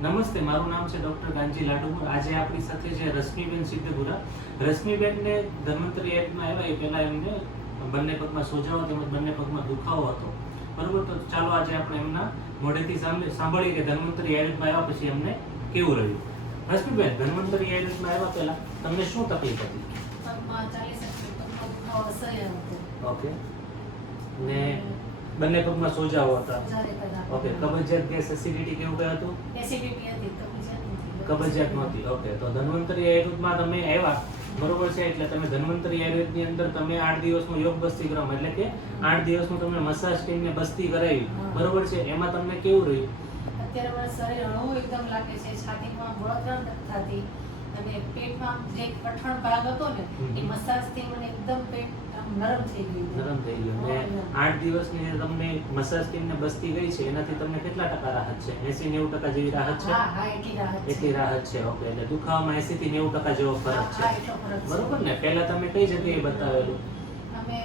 નમસ્તે, મારું નામ છે ડૉક્ટર કાંજી લાડુપુર. આજે આપણી સાથે છે રશ્મિબેન સિદ્ધપુરા. રશ્મિબેનને ધન્વંતરી એડમાં આવ્યા એ પહેલાં એમને બંને પગમાં સોજાઓ તેમજ બંને પગમાં દુખાવો હતો. બરોબર, તો ચાલો આજે આપણે એમના મોઢેથી સાંભળીએ કે ધન્વંતરી એડમાં આવ્યા પછી એમને કેવું રહ્યું. રશ્મિબેન, ધન્વંતરી એડમાં આવ્યા પહેલા તમને શું તકલીફ હતી? ઓકે, ને બંને પગમાં સોજાઓ હતા. ઓકે, કબજિયાત, ગેસ, એસિડિટી કેવું કઈ હતું? કબજિયાત નહોતી. ઓકે, તો ધન્વંતરી આયુર્વેદમાં તમે આવ્યા, બરોબર છે, એટલે તમે ધન્વંતરી આયુર્વેદની અંદર તમે 8 દિવસનો યોગ બસ્તી ક્રમ એટલે કે 8 દિવસનું તમને મસાજ ટીમ ને બસ્તી કરાવી, બરોબર છે, એમાં તમને કેવું રહ્યું? અત્યારે મારું શરીર હળવું એકદમ લાગે છે, છાતીમાં બળતરા નથી થતી અને પેટમાં જે કઠણ ભાગ હતો ને એ મસાજથી મને એકદમ પેટ નરમ થઈ ગયું. નરમ થઈ ગયું. અને 8 દિવસની જે તમને મસાજ ટીમ ને બસ્તી ગઈ છે એનાથી તમને કેટલા ટકા રાહત છે? 80-90% જેવી રાહત છે? હા, એટલી રાહત છે. ઓકે, એટલે દુખાવામાં 80 થી 90% જેવો ફરક છે, બરોબર ને? પહેલા તમે કઈ જગ્યાએ બતાવેલું? અમે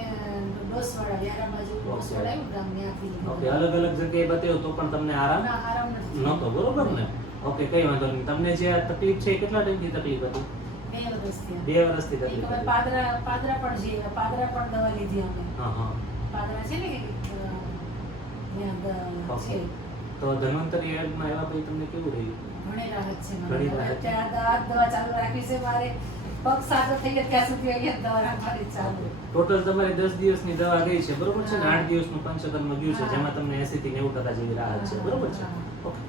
ડોસવાડા વ્યારા બાજુ ડોસવાડા આવ્યું ગામ ત્યાંથી. ઓકે, અલગ અલગ જગ્યાએ બતાવ્યું તો પણ તમને આરામ નહોતો, બરોબર ને? ઓકે, કઈ વાંધો નહીં. તમને જે આ તકલીફ છે એ કેટલા ટાઈમથી તકલીફ હતી? 2 વર્ષથી. 2 વર્ષથી તકલીફ હતી. પાદરા પણ દવા લીધી અમે. હા. પાદરા છે ને ઓકે, તો ધન્વંતરી એડમાં આવ્યા પછી તમને કેવું રહ્યું? ઘણી રાહત છે. ઘણી રાહત. આ દવા ચાલુ રાખી છે મારે. પગ સાજો થઈ ગયા ત્યાં સુધી અહીંયા દવા રાખવાની ચાલુ. ટોટલ તમારે 10 દિવસની દવા ગઈ છે, બરોબર છે ને? 8 દિવસનું પંચકર્મ ગયું છે, જેમાં તમને 80 થી 90% જેવી રાહત છે, બરોબર છે? ઓકે.